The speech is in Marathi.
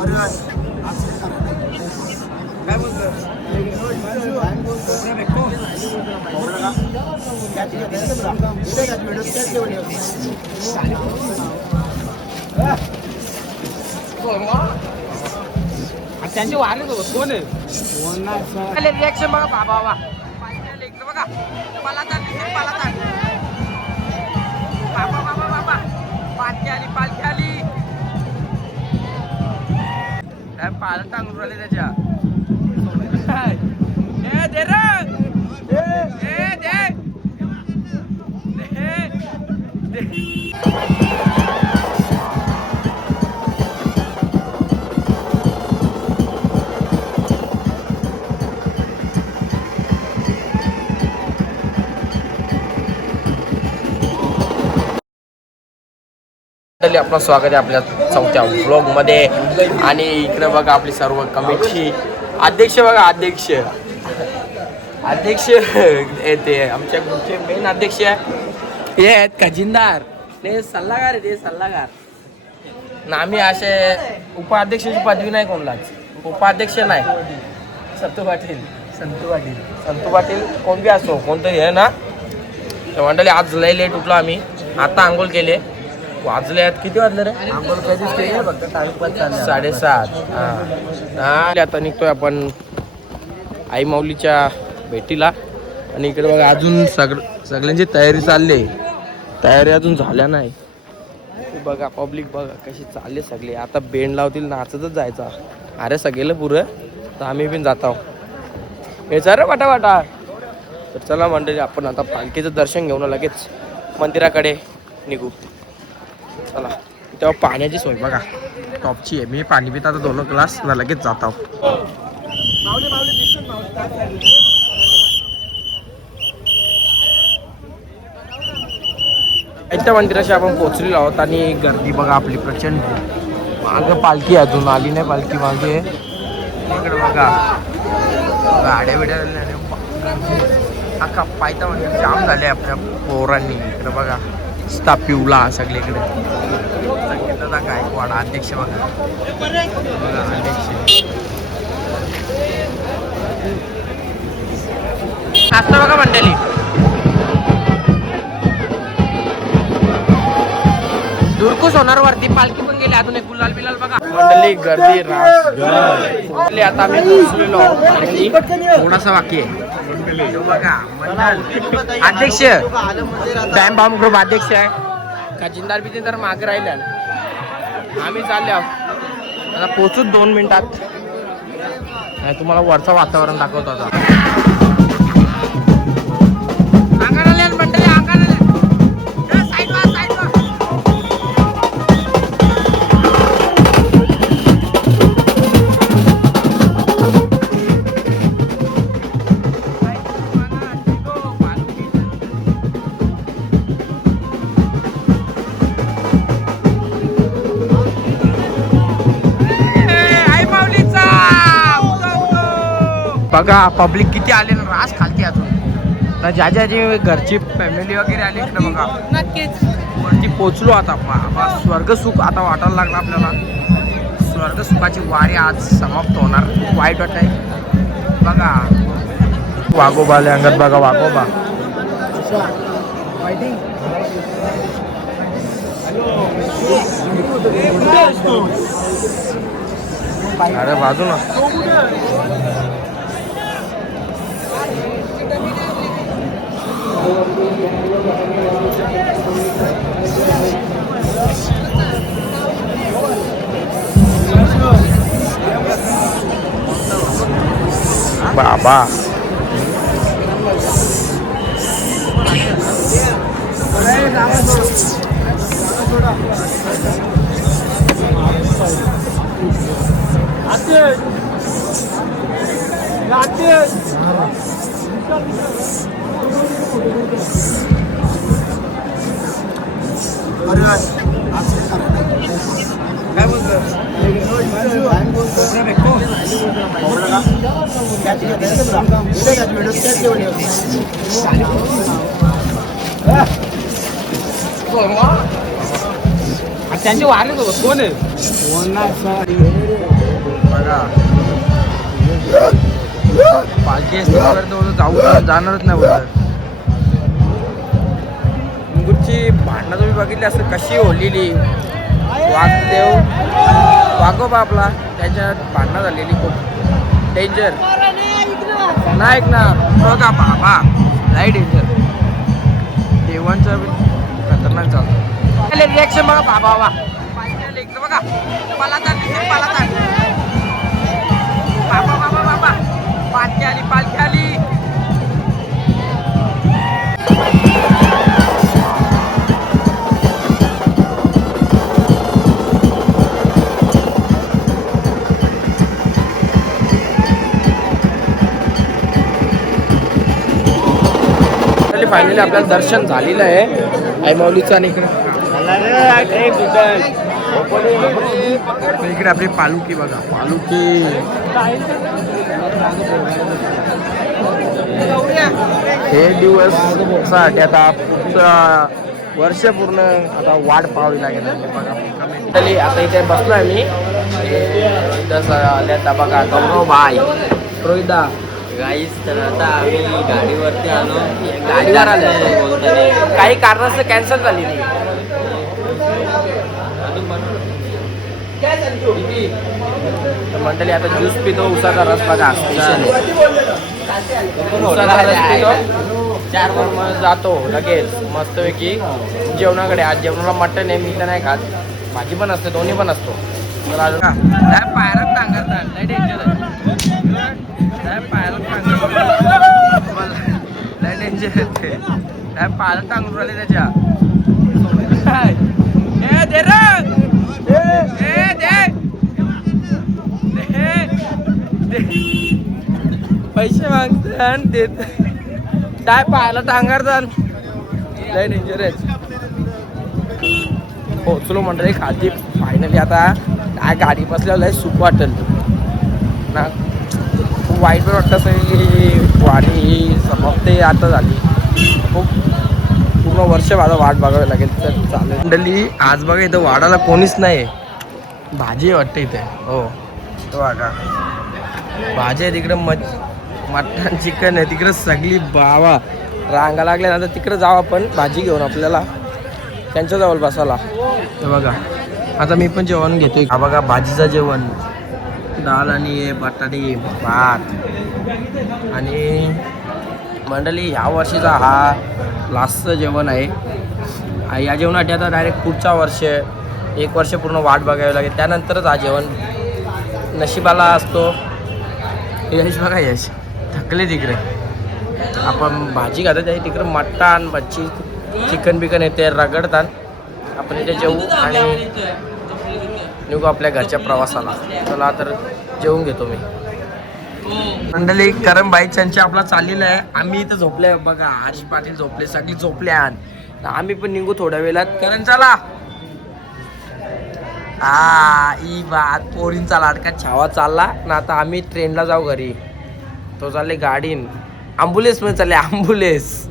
काय बोलतो त्यांची वारले कोण आहे रिॲक्शन बघा बाबा बघा मला बाबा बाबा बाबा पालखी आली काय पाल टांगून राहिले त्याच्या दे आपलं स्वागत आहे आपल्या चौथ्या व्लॉग मध्ये. आणि इकडे बघा आपली सर्व कमिटी अध्यक्ष बघा अध्यक्ष येते आमच्या ग्रुपचे मेन अध्यक्ष हे आहेत खजिनदार ते सल्लागार आहे ते सल्लागार ना. आम्ही असे उपाध्यक्षाची पदवी नाही कोणलाच उपाध्यक्ष नाही. संतू पाटील कोण बी असो कोणतरी आहे ना. तर मंडळी आज लय लेट उठलो आम्ही. आता आंघोळ केले वाजले आहेत किती वाजले रे आंघोळ कधीच केली फक्त 7:30 हा. आता निघतोय आपण आई माऊलीच्या भेटीला. आणि इकडे बघा अजून सगळ्यांची तयारी चालली आहे. तयारी अजून झाल्या नाही. बघा पब्लिक बघा कशी चालली सगळी. आता बेंड लावतील नाचतच जायचा अरे सगळेला पुरं. तर आम्ही पण जात आहोत हे सर वाटा. तर चला मंडळी आपण आता पालखीचं दर्शन घेऊन लगेच मंदिराकडे निघू. चला तेव्हा पाण्याची सोय बघा टॉपची आहे. मी पाणी पिता आता 2 ग्लास लगेच जात आहोत. इथं मंदिराशी आपण पोहोचलेलो आहोत. आणि गर्दी बघा आपली प्रचंड. मागं पालखी अजून आली नाही. पालखी मागे इकडे बघा गाड्या बिड्या अख्खा पायथा मंदिर जाम झाले आपल्या पोरांनी. इकडे बघा पिवला सगळीकडे. संगीता गायकवाड अध्यक्ष बघा अध्यक्ष असं बघा मंडळी. दुर्कू सोनारवरती पालखी पण गेली. अजून एक गुलाल बिलाल बघा मंडळी गर्दी रास. आता आम्ही पोहोचलेलो थोडासा बाकी आहे बघा. अध्यक्ष बॅम बॉम्ब ग्रुप अध्यक्ष आहे. खजिनदार बी ते तर मागे राहिले. आम्ही चालले आहोत आता पोहोचू 2 मिनिटात. नाही तुम्हाला वरचं वातावरण दाखवतो आता. बघा पब्लिक किती आले ना. रास खालती अजून ना. ज्या घरची फॅमिली वगैरे आली इकडे बघा. नक्कीच वरती पोचलो आता. स्वर्ग सुख आता वाटायला लागला आपल्याला. स्वर्ग सुखाची वारी आज समाप्त होणार. खूप वाईट वाटत आहे बघा. वाघोबा आले अंगात बघा वाघोबा. अरे बाजू ना बाबा. काय बोलतो त्यांचे वारले कोण आहे बघा पालखी असते जाऊ जाणारच नाही बोलत. मुंगूरची भांडणं तुम्ही बघितली असं कशी होलेली. वाघदेव वाघोबा आपला त्याच्यात भांडणं झालेली खूप डेंजर. नाही ऐकणार बघा बाबा नाही डेंजर. देवांचा खतरनाक चालतो. रिॲक्शन बघा बाबा वा बघा मला बाबा बाबा बाबा पालखी आली पालखी आली. फायनली आपल्याला दर्शन झालेलं आहे आई माऊलीचं. आणि इकडे आपली पालुकी बघा पालुकी. हे दिवस साठी आता वर्ष पूर्ण आता वाट पाहावी लागेल बघा. आता इथे बसलो आहे मी इथं बघा गौरव भाई रोहिदा गाईस. तर आता आम्ही गाडीवरती आलो. गाडीवर आलो काही कारणास्तव कॅन्सल झाली नाही. मंडळी आता ज्यूस पितो उसाचा रस बघा स्पेशल. उसाचा रस पितो 4 वर जातो लगेच मस्तपैकी जेवणाकडे. आज जेवणाला मटन आहे मी तर नाही खात. भाजी पण असते दोन्ही पण असतो. पायरात टांगरतात लय डेंजर पायरात लय डेंजर येते पायरात टांगून राहिले त्याच्या. पैसे मागतात देत काय पाहायला टांगरतात लय डेंजर आहे. पोचलो मंडळी खाली फायनली. आता काय गाडी बसल्यावर लय सुख वाटेल ना. वाईट पण वाटतं असं वाडी ही समाप्ती आता झाली. खूप पूर्ण वर्ष माझा वाट बघावी लागेल तर चालेल. मंडळी आज बघा इथं वाडाला कोणीच नाही. भाजी वाटते इथे हो बघा भाजी आहे तिकडं मटण चिकन आहे तिकडं सगळी बावा रांगा लागल्या ना तर तिकडं जाऊ आपण भाजी घेऊन आपल्याला त्यांच्याजवळ बसायला. हे बघा आता मी पण जेवण घेतोय. हा बघा भाजीचं जेवण डाळ आणि बटाटे भात. आणि मंडळी ह्या वर्षीचा हा लास्टचं जेवण आहे. या जेवणासाठी आता डायरेक्ट पुढच्या वर्ष 1 वर्ष पूर्ण वाट बघावी लागेल त्यानंतरच हा जेवण नशिबाला असतो. यश बघा यश थकले तिकडे. आपण भाजी खातो त्या तिकडे मटण मच्छी चिकन बिकन येते रगडतात. आपण इथे जेवू आणि निघू आपल्या घरच्या प्रवासाला. चला तर जेवून घेतो मी. मंडळी करम बाईचांची आपला चाललेला आहे. आम्ही इथं झोपले बघा हर्ष पाटील झोपले सगळी झोपले आम्ही पण निघू थोड्या वेळात. करण चला ई बात पोरींचा लाडका छावा चालला ना. आता आम्ही ट्रेनला जाऊ घरी. तो चालले गाडीन ॲम्ब्युलन्स मध्ये चालले ॲम्ब्युलन्स.